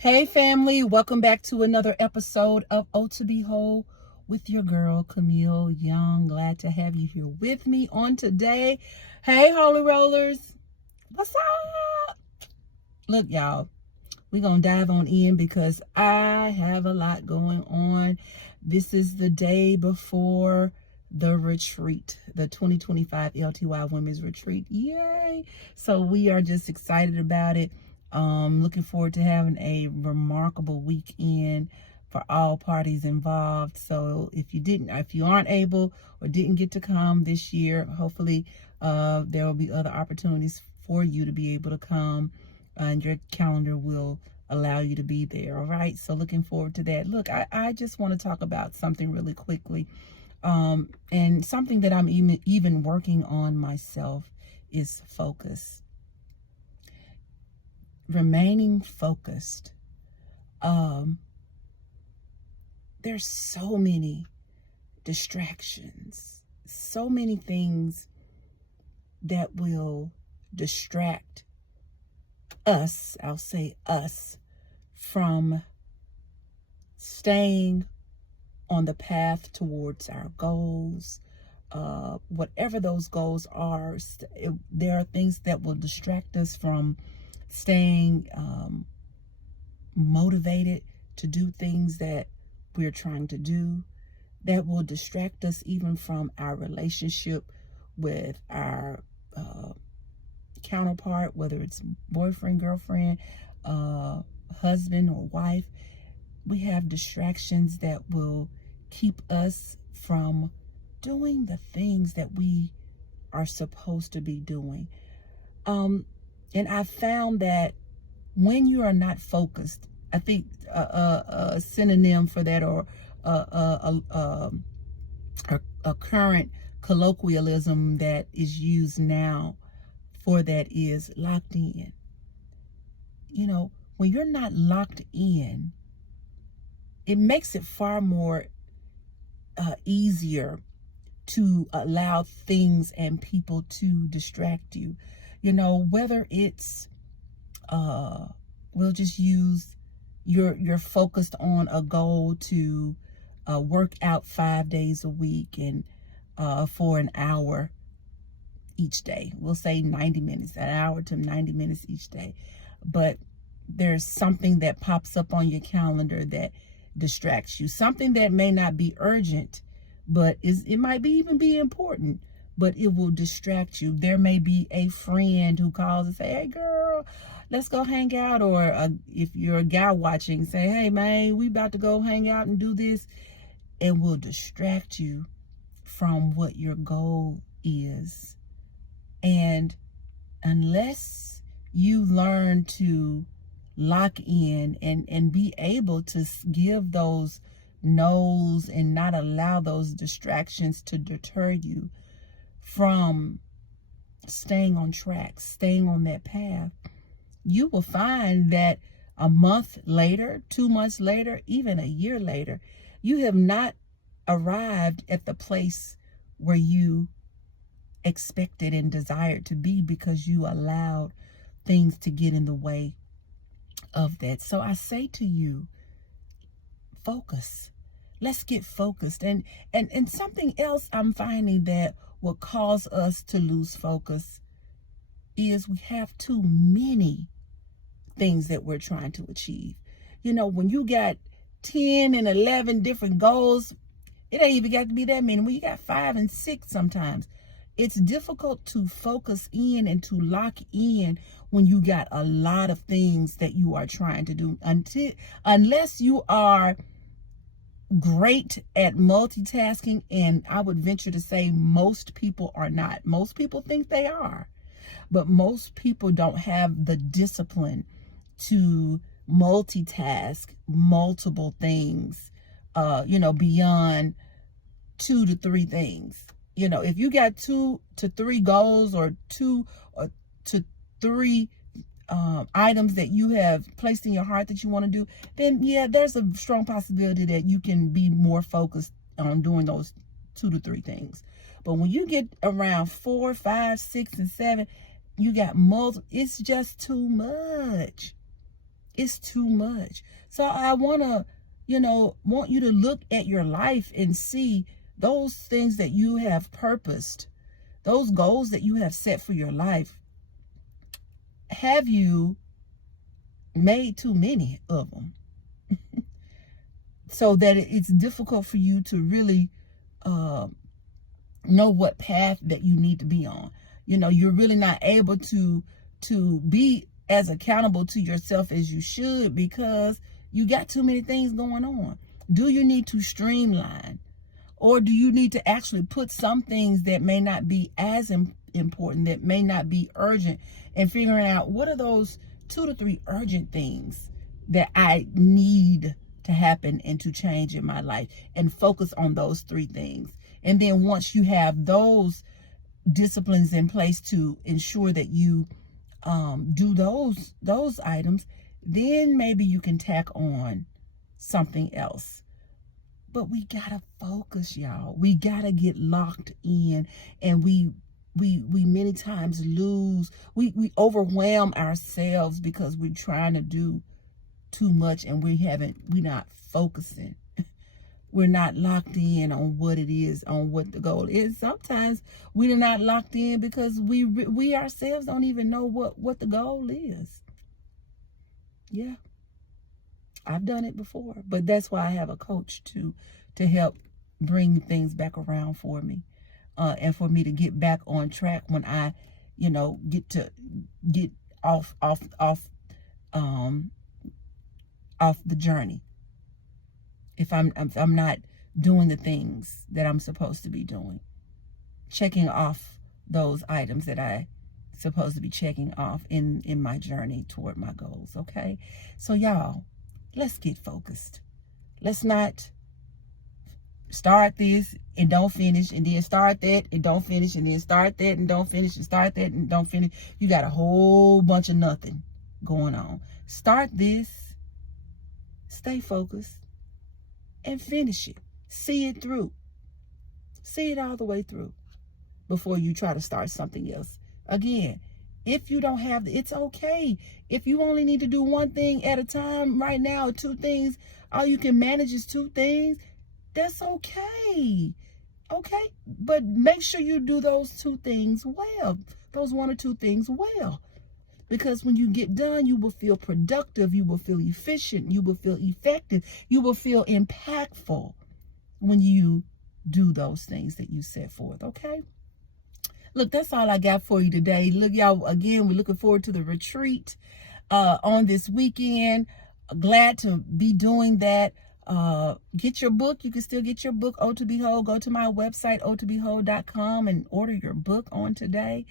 Hey family, welcome back to another episode of O to Be Whole with your girl Camille Young. Glad to have you here with me on today. Hey Holy Rollers, what's up? Look y'all, we're gonna dive on in because I have a lot going on. This is the day before the retreat, the 2025 LTY Women's Retreat. Yay! So we are just excited about it. Looking forward to having a remarkable weekend for all parties involved. So if you aren't able or didn't get to come this year, hopefully there will be other opportunities for you to be able to come, and your calendar will allow you to be there. All right. So looking forward to that. Look, I just want to talk about something really quickly. And something that I'm even working on myself is focus. Remaining focused. There's so many distractions, so many things that will distract us, I'll say us, from staying on the path towards our goals. Whatever those goals are, there are things that will distract us from staying motivated to do things that we're trying to do, that will distract us even from our relationship with our counterpart, whether it's boyfriend, girlfriend, husband or wife. We have distractions that will keep us from doing the things that we are supposed to be doing. And I found that when you are not focused, I think a synonym for that, or a current colloquialism that is used now for that, is locked in. You know, when you're not locked in, it makes it far more easier to allow things and people to distract you. You know, whether it's we'll just use you're focused on a goal to work out 5 days a week and for an hour each day. We'll say 90 minutes, an hour to 90 minutes each day. But there's something that pops up on your calendar that distracts you. Something that may not be urgent, but it might even be important, but it will distract you. There may be a friend who calls and say, "Hey girl, let's go hang out." Or if you're a guy watching, say, "Hey man, we about to go hang out and do this." It will distract you from what your goal is. And unless you learn to lock in and be able to give those no's and not allow those distractions to deter you from staying on track, staying on that path, you will find that a month later, 2 months later, even a year later, you have not arrived at the place where you expected and desired to be, because you allowed things to get in the way of that. So I say to you, focus. Let's get focused. And something else I'm finding that will cause us to lose focus is we have too many things that we're trying to achieve. You know, when you got 10 and 11 different goals, it ain't even got to be that many. When you got 5 and 6 sometimes, it's difficult to focus in and to lock in when you got a lot of things that you are trying to do, unless you are great at multitasking. And I would venture to say most people are not. Most people think they are, but most people don't have the discipline to multitask multiple things, beyond 2 to 3 things. You know, if you got 2 to 3 goals, or 2 to 3 items that you have placed in your heart that you want to do, then yeah, there's a strong possibility that you can be more focused on doing those 2 to 3 things. But when you get around 4, 5, 6, and 7, you got multiple. It's just too much. It's too much. So I want to, want you to look at your life and see those things that you have purposed, those goals that you have set for your life. Have you made too many of them? So that it's difficult for you to really know what path that you need to be on. You're really not able to be as accountable to yourself as you should because you got too many things going on. Do you need to streamline? Or do you need to actually put some things that may not be as important, that may not be urgent, and figuring out what are those 2 to 3 urgent things that I need to happen and to change in my life, and focus on those 3 things. And then once you have those disciplines in place to ensure that you do those items, then maybe you can tack on something else. But we gotta focus, y'all. We gotta get locked in, and we many times lose. We overwhelm ourselves because we're trying to do too much, and we're not focusing. We're not locked in on what it is, on what the goal is. Sometimes we're not locked in because we ourselves don't even know what the goal is. Yeah. I've done it before, but that's why I have a coach to help bring things back around for me, and for me to get back on track when I, get off the journey. If I'm not doing the things that I'm supposed to be doing, checking off those items that I supposed to be checking off in my journey toward my goals. Okay, so y'all, let's get focused. Let's not start this and don't finish, and then start that and don't finish, and then start that and don't finish, and start that and don't finish. You got a whole bunch of nothing going on. Start this, stay focused, and finish it. See it through. See it all the way through before you try to start something else. Again, if you don't have, it's okay. If you only need to do 1 thing at a time right now, or 2 things, all you can manage is 2 things, that's okay. Okay? But make sure you do those 2 things well. Those 1 or 2 things well. Because when you get done, you will feel productive. You will feel efficient. You will feel effective. You will feel impactful when you do those things that you set forth. Okay? Look, that's all I got for you today. Look, y'all, again, we're looking forward to the retreat on this weekend. Glad to be doing that. Get your book. You can still get your book, O to Behold. Go to my website, otobehold.com, and order your book on today.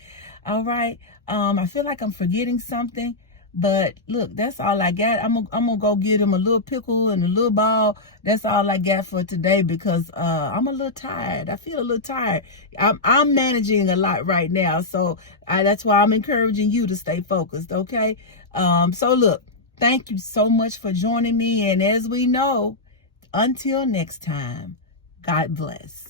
All right. I feel like I'm forgetting something, but look, that's all I got. I'm gonna go get him a little pickle and a little ball. That's all I got for today because I'm a little tired. I feel a little tired. I'm managing a lot right now, so that's why I'm encouraging you to stay focused. Okay. So look, thank you so much for joining me, and as we know, until next time, God bless.